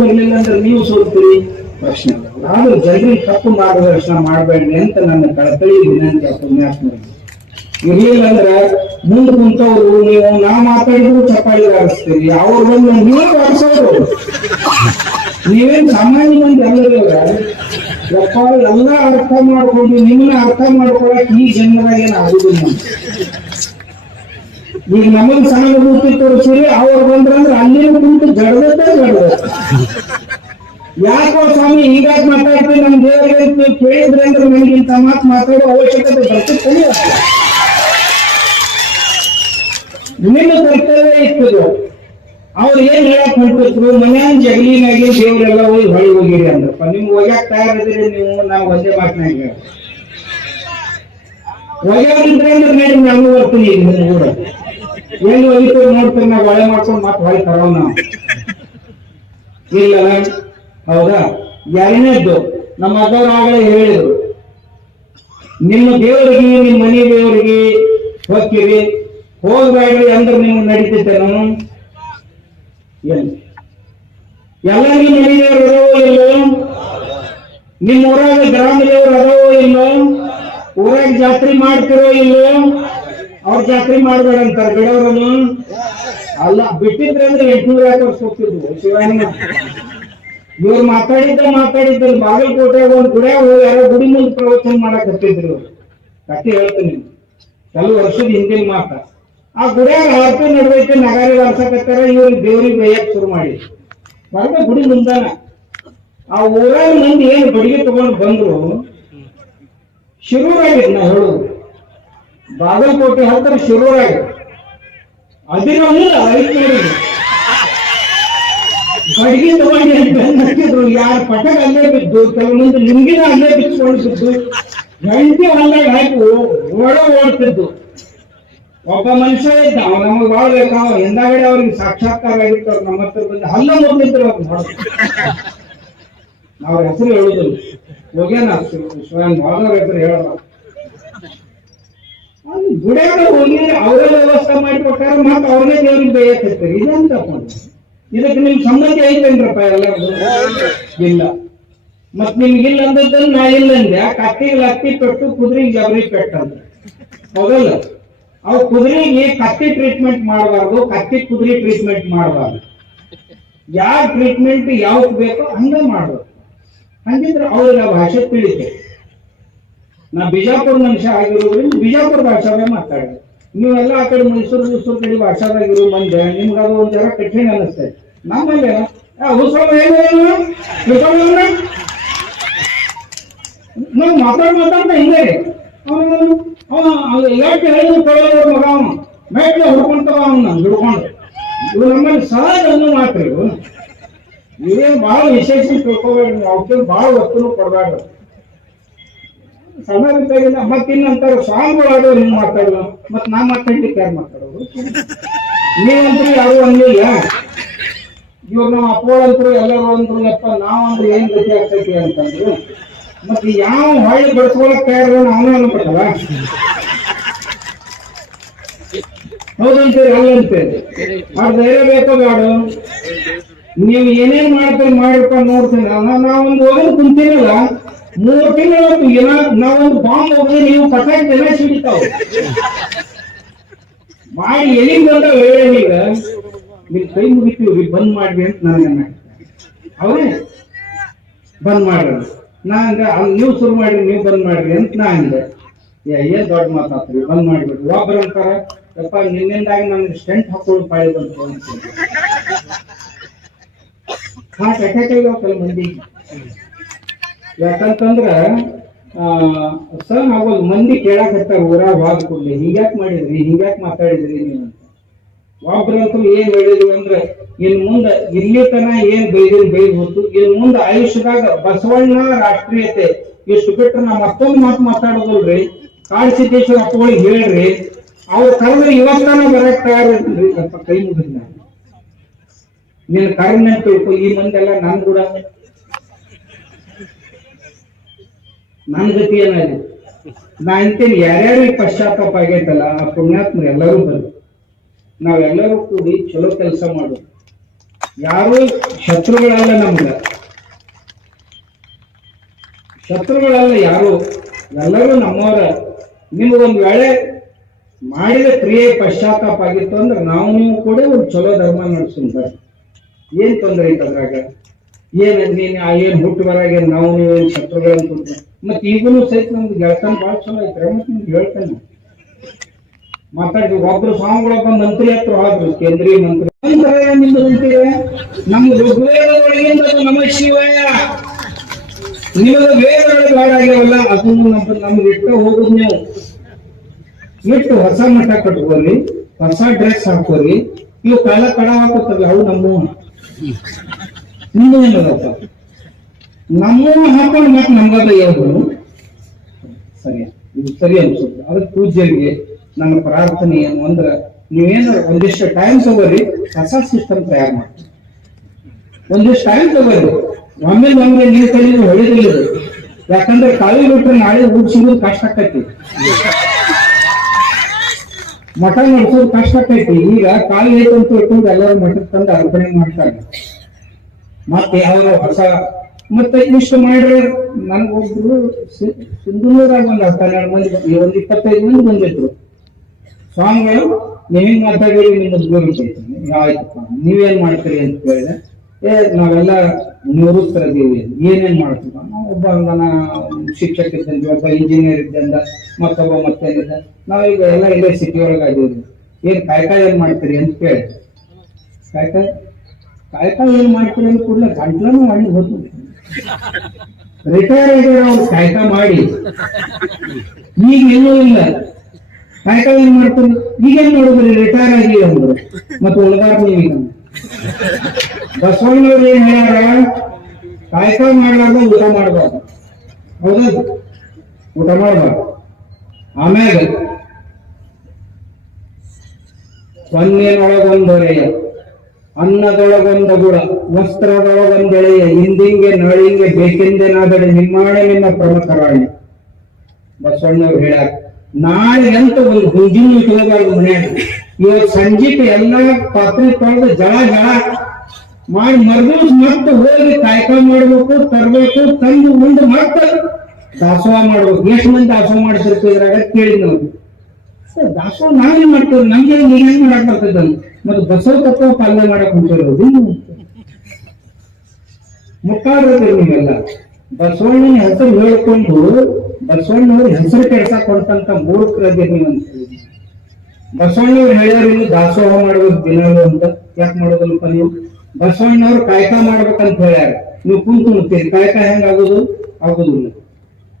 ಬರ್ಲಿಲ್ಲ ಅಂದ್ರೆ ನೀವು ಸೋಲ್ತೀರಿ ಪ್ರಶ್ನೆ. ಆದ್ರೂ ಜನರಿಗೆ ತಪ್ಪು ಮಾರ್ಗದರ್ಶನ ಮಾಡಬೇಡ್ರಿ ಅಂತ ನನ್ನ ಕಳಕಳಿ ವಿನಂತಿ. ಪುಣ್ಯಾತ್ಮ ಇರ್ಲಿಲ್ಲ ಅಂದ್ರೆ ಮುಂದೆ ಕುಂತವ್ರು ನೀವು ನಾ ಮಾತಾಡಿದ್ರು ಚಪ್ಪಾಳಿ ಆಡಿಸ್ತೀರಿ, ಅವ್ರು ಬಂದು ನೀವೇ ಆಡಿಸೋರು. ನೀವೇನ್ ಸಾಮಾನ್ಯ ಮಂದಿ ಅಲ್ಲದವ್ರ ಯಪ್ಪ, ಎಲ್ಲ ಅರ್ಥ ಮಾಡ್ಕೊಂಡು ನಿಮ್ಮನ್ನ ಅರ್ಥ ಮಾಡ್ಕೊಳಕ್ ಈ ಜನ್ಮದಾಗ ಏನ್ ಆಗುದಿಲ್ಲ. ಈಗ ನಮಗ್ ಸಹಾನುಭೂತಿ ತೋರಿಸಿರಿ, ಅವ್ರು ಬಂದ್ರಂದ್ರೆ ಅಲ್ಲಿನ ಕುಂತು ಜಡದ ಯಾಕೋ ಸ್ವಾಮಿ ಹೀಗಾಗಿ ಮಾತಾಡ್ತೀವಿ ನಮ್ ದೇವರಿಗೆ ಕೇಳಿದ್ರೆ ಅಂದ್ರೆ ನನಗಿಂತ ಮಾತು ಮಾತಾಡೋ ಅವಶ್ಯಕತೆ ಬರ್ತಿರ್ತಾನೆ. ನಿನ್ನ ಕರ್ತವ್ಯ ಇರ್ತದೆ. ಅವ್ರು ಏನ್ ಹೇಳಕ್ ಹೊಂಟಿದ್ರು, ಮನ್ಯಾನ್ ಜಗಲಿನಾಗಿ ದೇವರೆಲ್ಲ ಹೋಗಿ ಹೊಳಿ ಹೋಗಿರಿ ಅಂದ್ರಪ್ಪ. ನಿಮ್ಗೆ ಒಗ್ಯಾಕ್ ತಯಾರಿದ್ರಿ ನೀವು, ನಾವು ಒಂದೇ ಮಾತನಾಗ ಒಗ್ಯಾಡಿದ್ರೆ ಅಂದ್ರೆ ನೋಡಿ ನಾನು ಬರ್ತೀನಿ. ಈಗ ನಿಮ್ ಕೂಡ ಎಲ್ಲಿ ಒಗಿತು ನೋಡ್ತೀನಿ, ನಾವು ಒಳೆ ಮಾಡ್ಕೊಂಡು ಮತ್ತೆ ಹೊಳಿ ತರೋ ನಾವು ಇಲ್ಲ. ಹೌದಾ? ಎರಡನೇದ್ದು ನಮ್ಮ ಅಕ್ಕವರಾಗಲೇ ಹೇಳಿದ್ರು, ನಿಮ್ಮ ದೇವರಿಗೆ ನಿಮ್ಮ ಮನೆ ದೇವರಿಗೆ ಹೋಗ್ತೀರಿ, ಹೋಗ್ಬೇಡ್ರಿ ಅಂದ್ರೆ ನಿಮ್ಗೆ ನಡೀತೈತೇನು? ಎಲ್ಲರಿಗೂ ಮನೆ ದೇವರು ಅದವೋ ಇಲ್ಲೋ? ನಿಮ್ಮ ಊರಾಗ ಗ್ರಾಮ ದೇವರು ಅದವೋ ಇಲ್ಲೋ? ಊರಾಗ ಜಾತ್ರೆ ಮಾಡ್ತಿರೋ ಇಲ್ಲೋ? ಅವ್ರ ಜಾತ್ರೆ ಮಾಡ್ಬೇಡಂತಾರೆ ಬಿಡೋರನ್ನು ಅಲ್ಲ. ಬಿಟ್ಟಿದ್ರೆ ಅಂದ್ರೆ 800 ವರ್ಷ ಹೋಗ್ತಿದ್ವು ಶಿವಾನಿ. ಇವ್ರು ಮಾತಾಡಿದ್ದ ಬಾಗಲಕೋಟೆಯಾಗ ಒಂದು ಗುಡಿಯಾಗ ಹೋಗಿ ಯಾರೋ ಗುಡಿ ಮುಂದೆ ಪ್ರವಚನ ಮಾಡಕ್ ಹತ್ತಿದ್ರು. ಕಥೆ ಹೇಳ್ತೀನಿ, ಕೆಲವು ವರ್ಷದ ಹಿಂದಿನ ಮಾತ. ಆ ಗುಡಿಯಾಗ ಆರತಿ ನಡ್ದೈತೆ, ನಗಾರಿ ವಾರ್ಸಕತ್ತಾರ. ಇವ್ರಿಗೆ ದೇವ್ರಿಗೆ ಬೈಯಕ್ ಶುರು ಮಾಡಿ ಹೊರಗ ಗುಡಿ ಮುಂದಾನ. ಆ ಊರಾಗ ಮಂದಿ ಏನು ಬಡಿಗೆ ತಗೊಂಡು ಬಂದ್ರು. ಶಿರೂರಾಗಿ ನಾ ಹೇಳುದು, ಬಾಗಲಕೋಟೆ ಹತ್ತಿರ ಶಿರೂರಾಗಿ ಅದಿರೋಲ್ಲ ಐತ್ ನೋಡಿ. ಬಡಿಗೆ ತಗೊಂಡು ಹಾಕಿದ್ರು. ಯಾರ ಪಟಕ ಅಲ್ಲೇ ಬಿದ್ದು, ಕೆಲವೊಂದು ಲಿಂಗಿನ ಅಲ್ಲೇ ಬಿಚ್ಕೊಂಡು ಬಿದ್ದು, ಗಂಟೆ ಹೊಲ್ದಾಗ ಹಾಕಿ ಓಡ್ತಿದ್ದು. ಒಬ್ಬ ಮನುಷ್ಯ ಇದ್ದ, ಅವ ನಮಗೆ ಬಾಳ ಬೇಕಾವ. ಹಿಂದಾಗಡೆ ಅವ್ರಿಗೆ ಸಾಕ್ಷಾತ್ಕಾರ ಆಗಿತ್ತು. ನಮ್ಮ ಹತ್ರ ಬಂದು ಹಲ್ಲ ಮುರಿದ್ರು. ಅವ್ರ ಹೆಸರು ಹೇಳುದಿಲ್ಲ, ಹೋಗ್ಯಾನ ಶಿವನ್ ಭಾವನವ್ರ ಹೆಸರು ಹೇಳಲ್ಲ. ಗುಡಿಯಾಗ ಹೋಗಿ ಅವರೇ ವ್ಯವಸ್ಥೆ ಮಾಡಿಕೊಟ್ಟಾರ, ಮತ್ತೆ ಅವ್ರನ್ನೇ ದೇವ್ರಿಗೆ ಬೇಯತ್ತಿರ್ತಾರೆ. ಇದಂತ ಇದಕ್ಕೆ ನಿಮ್ ಸಂಬಂಧ ಐತೇನ್ರಪ್ಪ? ಎಲ್ಲರಿಗೂ ಇಲ್ಲ. ಮತ್ ನಿಮ್ಗಿಲ್ಲ ಅಂದದ್ದನ್ನು ನಾ ಇಲ್ಲ ಅಂದೆ. ಕತ್ತಿಗೆ ಲತ್ತಿ ಪೆಟ್ಟು, ಕುದುರೆಗೆ ಜಬರಿ ಪೆಟ್ಟು ಅಂತ. ಹೌದಲ್ಲ? ಅವ್ ಕುದುರೆಗೆ ಕತ್ತಿ ಟ್ರೀಟ್ಮೆಂಟ್ ಮಾಡಬಾರ್ದು, ಕತ್ತಿ ಕುದುರೆ ಟ್ರೀಟ್ಮೆಂಟ್ ಮಾಡಬಾರ್ದು. ಯಾವ ಟ್ರೀಟ್ಮೆಂಟ್ ಯಾವ್ದು ಬೇಕೋ ಹಂಗ ಮಾಡ್ಬೇಕು. ಹಂಗಿದ್ರೆ ಅವ್ರಿಗೆ ಆ ಭಾಷೆ ತಿಳಿತೆ. ನಾ ಬಿಜಾಪುರ ಮನುಷ್ಯ ಆಗಿರೋದ್ರಿಂದ ಬಿಜಾಪುರ ಭಾಷಾವೇ ಮಾತಾಡಿದೆ. ನೀವೆಲ್ಲ ಆ ಕಡೆ ಮೈಸೂರು ಕಡೆ ಭಾಷಾದಾಗಿರೋ ಮಂದಿ, ನಿಮ್ಗೆ ಅದು ಒಂಥರ ಕಠಿಣ ಅನಿಸ್ತದೆ. ನಮ್ಮಲ್ಲಿ ನಾವು ಮಾತಾಡ್ತಾ ಹಿಂಗೆ ಯಾಕೆ ಹೇಳಿದ್ರು ಕೊಡೋದು ಮಗ ಅವನು ಮೇಟ್ಲೆ ಹುಡ್ಕೊಂತವ ಅವನ್ನ ಹಿಡ್ಕೊಂಡು. ಇವು ನಮ್ಮಲ್ಲಿ ಸಹಜ ಅನ್ನೋ ಮಾತ್ರಿ. ಇವೇನು ಬಹಳ ವಿಶೇಷ ತಿಳ್ಕೊಬೇಡ್ರಿ, ಅವ್ರಿಗೆ ಬಹಳ ಒತ್ತನ್ನು ಕೊಡಬೇಡ್ರಿ. ಸಮಾಜದಾಗಿಲ್ಲ. ಮತ್ತಿನ್ನಂತಾರ ಸ್ವಾಮಿಗಳಾದವ್ರು ಹಿಂಗ್ ಮಾತಾಡೋದು, ಮತ್ ನಾ ಮಾತಾಡ್ಲಿಕ್ಕೆ ಯಾರು ಮಾತಾಡೋದು? ನೀವಂತೂ ಯಾರು ಅಂದಿಲ್ಲ. ಇವ್ರು ನಮ್ಮ ಅಪ್ಪಗಳಂತರು ಎಲ್ಲರೂ ಅಂದ್ರು, ಯಪ್ಪ ನಾವಂದ್ರೆ ಏನ್ ಗತಿ ಆಗ್ತೈತಿ ಅಂತಂದ್ರು. ಮತ್ತೆ ಯಾವ ಹೊಳ್ಳಿ ಬಡಿಸ್ಕೊಳಕ್ ತಯಾರ ಅವನು ಅನ್ಬೇಕಲ್ಲ. ಹೌದಂತೇಳಿ ಅಲ್ಲಂತೇಳಿ ಅವ್ರ ಧೈರ್ಯ ಬೇಕೋ ಬೇಡ? ನೀವು ಏನೇನ್ ಮಾಡ್ತೀರಿ ಮಾಡಿರ್ಕೊಂಡು ನೋಡ್ತೀನಿ. ನಾವೊಂದು ಹೋಗೋದು ಕುಂತೀನಲ್ಲ 3 ತಿಂಗಳು ನಾವೊಂದು ಬಾಂಬ್ ಹೋಗಿ ನೀವು ಪಟಾಕಿ ಜನ ಸಿಡಿತಾವ ಮಾಡಿ ಎಲ್ಲಿಂದ ಬಂದ ಹೇಳೀಗ ನಿಮ್ ಕೈ ಮುಗಿತೀವಿ ಬಂದ್ ಮಾಡ್ರಿ ಅಂತ ನನಗೆ ಅವರೇ ಬಂದ್ ಮಾಡ್ರಿ. ನಾ ನೀವು ಶುರು ಮಾಡ್ರಿ, ನೀವು ಬಂದ್ ಮಾಡ್ರಿ ಅಂತ ನಾ ಅಂದೆ. ಏನ್ ದೊಡ್ಡ ಮಾತಾಡ್ತೀವಿ, ಬಂದ್ ಮಾಡಿಬಿಟ್ರಿ. ಒಬ್ಬರು ಅಂತಾರ, ಯಪ್ಪ ನಿನ್ನಿಂದಾಗಿ ನನ್ಗೆ ಸ್ಟೆಂಟ್ ಹಾಕೊಳ್ಳೋದು ಪಾಳಿ ಬಂತು ಅಂತ. ಕಲ್ ಮಂದಿ ಯಾಕಂತಂದ್ರ ಸರ್ ಆಗೋದು ಮಂದಿ ಕೇಳಾಕತ್ತಾರ ಊರಾಗ ಹೋದ ಕೂಡಲೇ, ಹಿಂಗ್ಯಾಕ್ ಮಾಡಿದ್ರಿ, ಹಿಂಗ್ಯಾಕ್ ಮಾತಾಡಿದ್ರಿ ನೀವು ಅಂತ. ಒಬ್ರಂತೂ ಏನ್ ಹೇಳಿದ್ವಿ ಅಂದ್ರೆ, ಇನ್ ಮುಂದ ಇಲ್ಲಿ ತನ ಏನ್ ಬೈದ್ಬೋದು, ಇನ್ ಮುಂದ ಆಯುಷ್ಯದಾಗ ಬಸವಣ್ಣ ರಾಷ್ಟ್ರೀಯತೆ ಇಷ್ಟು ಬಿಟ್ರೆ ನಾ ಮತ್ತೊಂದು ಮಾತು ಮಾತಾಡೋದಲ್ರಿ. ಕಾಡಸಿದ್ದೇಶ್ವರ ಅಪ್ಪಗಳಿಗೆ ಹೇಳ್ರಿ, ಅವ್ರು ಕರೆದ್ರೆ ಇವತ್ತಾನ ಬರಕ್ ತಯಾರಿಲ್ರಿ. ಸ್ವಲ್ಪ ಕೈ ಮುಗಿದ್ ನಾನು ನಿನ್ ಕರೆನ ತಿಳ್ಕೊ. ಈ ಮಂದೆಲ್ಲ ನನ್ ಕೂಡ ನನ್ನ ಗತಿ ಏನಾಗಿದೆ ನಾ ಅಂತೀನಿ. ಯಾರ್ಯಾರಿಗೆ ಪಶ್ಚಾತ್ತಾಪ ಆಗೈತಲ್ಲ ಆ ಪುಣ್ಯಾತ್ಮರು ಎಲ್ಲರೂ ಬಂದು ನಾವೆಲ್ಲರೂ ಕೂಡಿ ಚಲೋ ಕೆಲಸ ಮಾಡೋದು. ಯಾರು ಶತ್ರುಗಳಲ್ಲ, ನಮ್ಗ ಶತ್ರುಗಳಲ್ಲ ಯಾರು, ಎಲ್ಲರೂ ನಮ್ಮವರ. ನಿಮಗೊಂದು ವೇಳೆ ಮಾಡಿದ ಕ್ರಿಯೆ ಪಶ್ಚಾತ್ತಾಪ ಆಗಿತ್ತು ಅಂದ್ರೆ ನಾವು ನೀವು ಕೂಡ ಒಂದು ಚಲೋ ಧರ್ಮ ನಡೆಸ್ತಾರೆ. ಏನ್ ತೊಂದರೆ ಐತೆ ಅದ್ರಾಗ? ಏನ್ ಹುಟ್ಟು ಬರಾಗ ನಾವು ನೀವು ಏನ್ ಶತ್ರುಗಳಂತ. ಮತ್ ಈಗಲೂ ಸಹಿತ ನಮ್ದು ಗೆಳತನ ಭಾಳ ಚಲೋ ಐತ್ರಿ. ಮತ್ತೆ ನಿಮ್ಗೆ ಹೇಳ್ತೇನೆ, ಮಾತಾಡ್ತೀವಿ. ಒಬ್ರು ಸ್ವಾಮಿಗಳೊಬ್ಬ ಮಂತ್ರಿ ಹತ್ರ ಹೋದ್ರು, ಕೇಂದ್ರೀಯ ಮಂತ್ರಿ. ನಿಮ್ದು ಅಂತೀರ ನಮ್ದು ಋಗ್ವೇದದೊಳಗಿಂದ ನಮಃ ಶಿವಾಯ, ನಿಮಗ ವೇದೊಳಗೆ ಹಾಳಾಗ್ಯಾವಲ್ಲ ಅದನ್ನು ನಮ್ಗೆ ಇಟ್ಟ ಹೋಗುದು. ನೀವು ಇಟ್ಟು ಹೊಸ ಮಠ ಕಟ್ಕೋರಿ, ಹೊಸ ಡ್ರೆಸ್ ಹಾಕೋರಿ, ಇವು ಕಾಲ ಕಡ ಹಾಕೋತಾರಲ್ಲ ಅವು ನಿಮ್ಮ ಏನದಪ್ಪ ನಮ್ಮ ಹಾಕೊಂಡು ಮತ್ತೆ ನಮ್ಗದ ಯಾವ್ದು ಸರಿ, ಇದು ಸರಿ ಅನ್ಸುತ್ತೆ. ಅದಕ್ಕೆ ಪೂಜ್ಯರಿಗೆ ನನ್ನ ಪ್ರಾರ್ಥನೆ ಏನು ಅಂದ್ರೆ, ನೀವೇನಾರ ಒಂದಿಷ್ಟು ಟೈಮ್ ತಗೋರಿ, ಹೊಸ ಸಿಸ್ಟಮ್ ತಯಾರು ಮಾಡಿ. ಒಂದಿಷ್ಟು ಟೈಮ್ ತಗೋರಿ, ಒಮ್ಮೆ ನೀರು ಕಲಿಯೋದು ಹೊಳಿದಿಲ್ಲ. ಯಾಕಂದ್ರೆ ಕಾಳಿ ಬಿಟ್ರೆ ನಾಳೆ ಊಟ ಸಿಗೋದು ಕಷ್ಟ ಆಕೈತಿ, ಮಠ ನಡೆಸೋದು ಕಷ್ಟ ಆಕೈತಿ. ಈಗ ಕಾಳಿ ಐತೆ ಅಂತ ಇಟ್ಕೊಂಡು ಎಲ್ಲರೂ ಮಠಕ್ಕೆ ತಂದು ಅರ್ಪಣೆ ಮಾಡ್ತಾರೆ. ಮತ್ತೆ ಅವರು ಹೊಸ ಮತ್ತೆ ಇಷ್ಟು ಮಾಡ್ರೆ, ನನ್ಗೊಬ್ರು ಸಿಂಧೂರಾಗ ಒಂದು 12 ಮಂದಿ, ಒಂದು 25 ಮಂದಿ ಬಂದಿದ್ರು. ಸ್ವಾಮಿಗಳು ನೀವೇನ್ ಮಾತಾಡಿರಿ, ನಿಮ್ಮ ದೂರೈತಿ. ಆಯ್ತಪ್ಪ ನೀವೇನ್ ಮಾಡ್ತೀರಿ ಅಂತ ಕೇಳಿದೆ. ನಾವೆಲ್ಲ ನಿವೃತ್ತರದೀವಿ. ಏನೇನ್ ಮಾಡ್ತೀವ? ನಾವು ಒಬ್ಬ ಶಿಕ್ಷಕ ಇದ್ದಂಗೆ, ಒಬ್ಬ ಇಂಜಿನಿಯರ್ ಇದ್ದಂದ, ಮತ್ತೊಬ್ಬ ಮತ್ತೇನಿದ್ದ. ನಾವೀಗ ಎಲ್ಲ ಇಲ್ಲೇ ಸಿಟಿ ಒಳಗೆ ಆಗಿದ್ವಿ. ಏನ್ ಕಾಯ್ಕಾಯ ಏನ್ ಮಾಡ್ತೀರಿ ಅಂತ ಕೇಳಿದೆ. ಕಾಯ್ಕಾಯ ಏನ್ ಮಾಡ್ತೀರಿ ಅಂತ ಕೂಡಲೇ ಗಂಟ್ಲೂ ಮಾಡಿ ಹೋದ್ರು. ರಿಟೈರ್ ಆಗಿರೋ ಅವ್ರು ಕಾಯ್ಕ ಮಾಡಿ ಈಗ ಏನೂ ಇಲ್ಲ. ಕಾಯ್ಕ ಏನ್ ಮಾಡ್ತೀರಿ? ಈಗೇನ್ ನೋಡಿದ್ರಿ? ರಿಟೈರ್ ಆಗಿ ಅಂದ್ರು. ಮತ್ತೆ ಉಳಿದಾರ ನೀವೀಗ ಬಸವಣ್ಣವ್ರು ಏನ್ ಹೇಳ್ಯಾರ? ಕಾಯ್ಕ ಮಾಡ್ಲಾರ್ದ ಊಟ ಮಾಡ್ಬಾರ್ದು. ಹೌದಾ? ಊಟ ಮಾಡ್ಬಾರ್ದು. ಆಮ್ಯಾಗ ಹೊನ್ನಿನೊಳಗೊಂದೊರೆಯ, ಅನ್ನದೊಳಗೊಂದ ಗುಡ, ವಸ್ತ್ರದೊಳಗೊಂದೆಳೆಯ, ಇಂದಿಂಗೆ ನಾಳಿಂಗೆ ಬೇಕೆಂದೇನಾದಡೆ ನಿಮ್ಮಾಣೆ ನಿಮ್ಮ ಪ್ರಮುಖರಾಣಿ. ಬಸವಣ್ಣವ್ರು ಹೇಳ್ಯಾರ. ನಾಳೆ ಅಂತ ಒಂದು ಹುಂಜಿನ ಇಟ್ಕೋಬಾರ್ದು ಮನ್ಯಾಗ. ಇವತ್ತು ಸಂಜೆಗೆ ಎಲ್ಲ ಪಾತ್ರೆ ತೊಳೆದು ಜಳ ಮಾಡಿ ಮರ್ದೂಸ್ ಮತ್ತೆ ಹೋಗಿ ಕಾಯ್ಕ ಮಾಡ್ಬೇಕು, ತರ್ಬೇಕು, ತಂದು ಮುಂದೆ ಮತ್ತೆ ದಾಸೋಹ ಮಾಡ್ಬೇಕು. ಎಷ್ಟು ಮಂದಿ ದಾಸೋಹ ಮಾಡ್ತಿರ್ತಿದ್ರಾಗ ಕೇಳಿದ್ ನಾವು. ದಾಸೋಹ ನಾವೇನ್ ಮಾಡ್ತೇವೆ? ನಮ್ಗೆ ನೀವೇನ್ ಮಾಡಕ್ ಬರ್ತದ? ಮತ್ತೆ ಬಸವ ತತ್ವ ಪಾಲನೆ ಮಾಡಕ್ ಹೊಂಟಿರೋದು ಮುಖಾಡ್ರಿ. ನೀವೆಲ್ಲ ಬಸವಣ್ಣನ ಹೆಸರು ಹೇಳ್ಕೊಂಡು ಬಸವಣ್ಣವ್ರ ಹೆಸರು ಕೆಡ್ಸಕ್ ಹೊಂಟಂತ ಮೂರ್ಖರದಿ ನೀವಂತ. ಬಸವಣ್ಣವ್ರು ಹೇಳ್ಯಾರ ದಾಸೋಹ ಮಾಡ್ಬೇಕು ದಿನಾಲು ಅಂತ. ಯಾಕೆ ಮಾಡೋದಲ್ಪ ನೀವು? ಬಸವಣ್ಣವ್ರು ಕಾಯ್ಕ ಮಾಡ್ಬೇಕಂತ ಹೇಳ್ಯಾರ, ನೀವು ಕುಂತು ಮುಗ್ತೀರಿ. ಕಾಯ್ಕ ಹೆಂಗ್ ಆಗುದಿಲ್ಲ.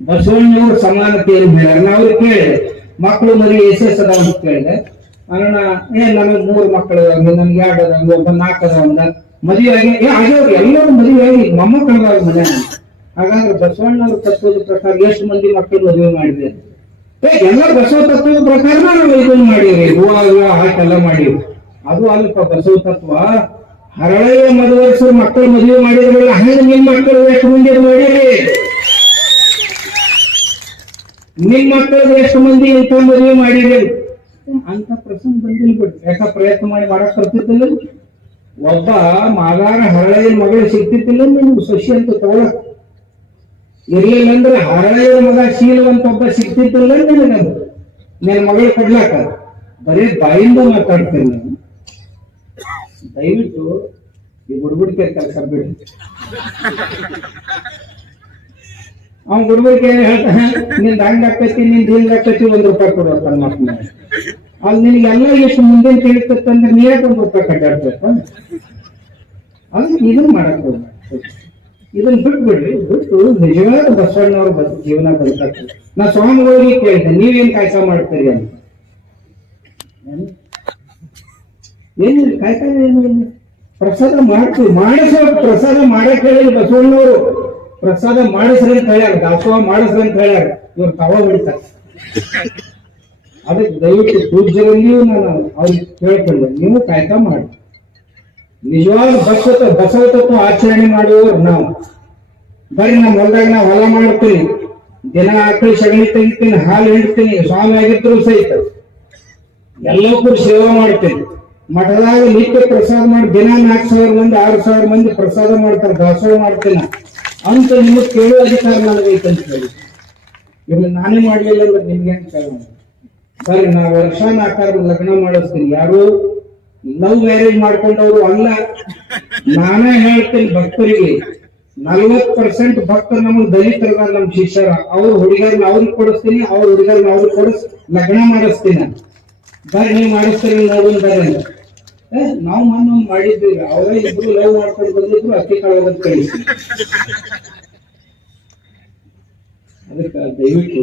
ಬಸವಣ್ಣವ್ರು ಸಮಾನತೆಯನ್ನು ಹೇಳ್ಯಾರ. ನಾವು ಕೇಳಿದೆ, ಮಕ್ಕಳು ಮದುವೆ ಎಸ್ ಅದಾವ ಅಂತ ಕೇಳಿದೆ. ಅಣ್ಣ ನನಗೆ 3 ಮಕ್ಕಳು ಅದಾವ, ನನ್ಗೆ 2 ಅದಾವ, ಒಬ್ಬ 4 ಅದಾವಂದ. ಮದುವೆ ಆಗಿ ಆಗ್ಯವ್ರು ಎಲ್ಲರೂ ಮದುವೆ ಆಗಿ ಮೊಮ್ಮಕ್ಕಳದಾವ ಮನೆ. ಹಾಗಾದ್ರೆ ಬಸವಣ್ಣವ್ರ ತತ್ವದ ಪ್ರಕಾರ ಎಷ್ಟು ಮಂದಿ ಮಕ್ಕಳು ಮದುವೆ ಮಾಡಿದೆ? ಎಲ್ಲ ಬಸವ ತತ್ವದ ಪ್ರಕಾರ ನಾವು ಇದನ್ನ ಮಾಡಿವ್ರಿ, ಹೂವು ಹಾಕೆಲ್ಲ ಮಾಡಿವಿ. ಅದು ಅಲ್ಪ ಬಸವ ತತ್ವ. ಹರಳೆಯ ಮದುವರ್ಸರು ಮಕ್ಕಳು ಮದುವೆ ಮಾಡಿದ್ರಲ್ಲ, ಹಂಗ ನಿಮ್ ಮಕ್ಕಳು ಎಷ್ಟು ಮಂದಿ ಮಾಡಿರಿ? ನಿಮ್ ಮಕ್ಕಳಿಗೆ ಎಷ್ಟು ಮಂದಿ ಇಂಥ ಮದುವೆ ಮಾಡಿರಿ ಅಂತ ಪ್ರಸಂಗ ಬಂದಿಲ್ಲ ಬಿಡಿ. ಯಾಕ ಪ್ರಯತ್ನ ಮಾಡಕ್ ಬರ್ತಿದ್ದಿಲ್ಲ. ಒಬ್ಬ ಮಾಗಾರ ಹರಳೆಯ ಮಗಳು ಸಿಗ್ತಿದ್ದಿಲ್ಲ ನಿಮ್ಗೆ ಸೊಸಿ ಅಂತ ತಗೊಳಕ್. ಇರ್ಲಿಲ್ಲ ಅಂದ್ರೆ ಹರಳೆಯ ಮಗ ಶೀಲವಂತ ಒಬ್ಬ ಸಿಗ್ತಿದ್ದಿಲ್ಲ ನಿನಗೆ ನನ್ನ ಮಗಳು ಕೊಡ್ಲಾಕ. ಬರೀ ಬಾಯಿಂದ ಮಾತಾಡ್ತೇನೆ ನಾನು. ದಯವಿಟ್ಟು ಈ ಗುಡ್ಗುಡಿಕೆ ಕೆಲಸ ಬಿಡಿ. ಅವ್ನು ಗುಡ್ಗುಡಿಕೆ ಏನ್ ಹೇಳ್ತಾನೆ? ನಿಂದ ಹಂಗ ಆಕೈತಿ, ನಿಂದ ಹಿಂಗ ಆಕೈತಿ, ₹1 ಕೊಡುವ ಮಕ್ಕಳ. ಅಲ್ಲಿ ನಿನ್ಗೆಲ್ಲ ಎಷ್ಟು ಮುಂದೆ ತಿಳಿತಂದ್ರೆ ನೀರಕ್ಕೆ ₹1 ಕಟ್ಟಾಡ್ಬೇಕು. ಅದಕ್ಕೆ ಇದನ್ನ ಮಾಡಕ್ ಹೋಗ್ಬೇಕು. ಇದನ್ನ ಬಿಟ್ಬಿಡ್ರಿ. ಬಿಟ್ಟು ನಿಜವಾದ ಬಸವಣ್ಣವ್ರ ಜೀವನ ಬದುಕಕ್ಕೆ. ನಾ ಸ್ವಾಮಿಗಳಿಗೆ ಕೇಳಿದೆ, ನೀವೇನ್ ಕಾಯ್ಕ ಮಾಡ್ತೀರಿ ಅಂತ. ಏನಿಲ್ಲ, ಕಾಯ್ಕ ಏನಿಲ್ಲ, ಪ್ರಸಾದ ಮಾಡ್ತೀವಿ. ಮಾಡಿಸೋ ಪ್ರಸಾದ ಮಾಡಕ್ ಹೇಳಿಲ್ಲ ಬಸವಣ್ಣವರು. ಪ್ರಸಾದ ಮಾಡಿಸ್ರಿ ಅಂತ ಹೇಳ್ಯಾರ, ದಾಸೋಹ ಮಾಡಿಸ್ರಿ ಅಂತ ಹೇಳ್ಯಾರ. ಇವ್ರು ತವ ಬಿಡ್ತಾರೆ. ಅದಕ್ಕೆ ದಯವಿಟ್ಟು ಪೂಜ್ಯರಲ್ಲಿಯೂ ನಾನು ಅವ್ರಿಗೆ ಕೇಳ್ಕೊಂಡೆ, ನೀವು ಕಾಯ್ಕ ಮಾಡಿ. ನಿಜವಾದ ಬಸವ ತತ್ವ ಆಚರಣೆ ಮಾಡುವವರು ನಾವು. ಬರೀ ನಮ್ಮ ಹೊಲದಾಗ ನಾವು ಹೊಲ ಮಾಡ್ತೀನಿ, ದಿನ ಆಕಳಿ ಸಗಣಿ ತೆಗಿತೀನಿ, ಹಾಲು ಹಿಂಡ್ತೀನಿ, ಸ್ವಾಮಿ ಆಗಿದ್ರು ಸಹಿತ ಎಲ್ಲಕ್ಕೂ ಸೇವೆ ಮಾಡ್ತೀನಿ. ಮಠದಾಗ ನಿತ್ಯ ಪ್ರಸಾದ ಮಾಡಿ ದಿನ 4,000 ಮಂದಿ 6,000 ಮಂದಿ ಪ್ರಸಾದ ಮಾಡ್ತಾರೆ, ದಾಸೋಹ ಮಾಡ್ತೇನೆ ಅಂತ ನಿಮಗ್ ಕೇಳುವ ಅಧಿಕಾರ ನನಗೈತೆ ಅಂತ ಹೇಳಿ. ಇನ್ನು ನಾನೇ ಮಾಡ್ಲಿಲ್ಲ ಅಂದ್ರೆ ನಿಮ್ಗೆ ಹೆಂಗ್ ಕೇಳ? ಸರಿ, ನಾ ವರ್ಷಾನ ಆಕಾರ ಲಗ್ನ ಮಾಡಿಸ್ತೀನಿ. ಯಾರು ಲವ್ ಮ್ಯಾರೇಜ್ ಮಾಡ್ಕೊಂಡವ್ರು ಅಲ್ಲ. ನಾನೇ ಹೇಳ್ತೀನಿ ಭಕ್ತರಿಗೆ, 40% ಭಕ್ತರು ನಮಗ್ ದಲಿತರ ನಮ್ ಶಿಷ್ಯರ, ಅವ್ರ ಹುಡುಗರ್ನ ಅವ್ರಿಗೆ ಕೊಡಿಸ್ತೀನಿ, ಅವ್ರ ಹುಡುಗರ್ನ ಅವ್ರಿಗೆ ಕೊಡಿಸ್ ಲಗ್ನ ಮಾಡಿಸ್ತೀನಿ. ಬರ್ರಿ ನೀವು ಮಾಡಿಸ್ತೀರಿ ನೋಡೋಣ ಬರ್ರಿ. ನಾವು ಮೊನ್ನೆ ಮಾಡಿದ್ವಿ, ಅವರೇ ಇಬ್ರು ಲವ್ ಮಾಡ್ಕೊಂಡು ಬಂದಿದ್ರು, ಅಕ್ಕಿ ಕಾಳಗದ ಕಳಿಸಿ. ಅದಕ್ಕೆ ದಯವಿಟ್ಟು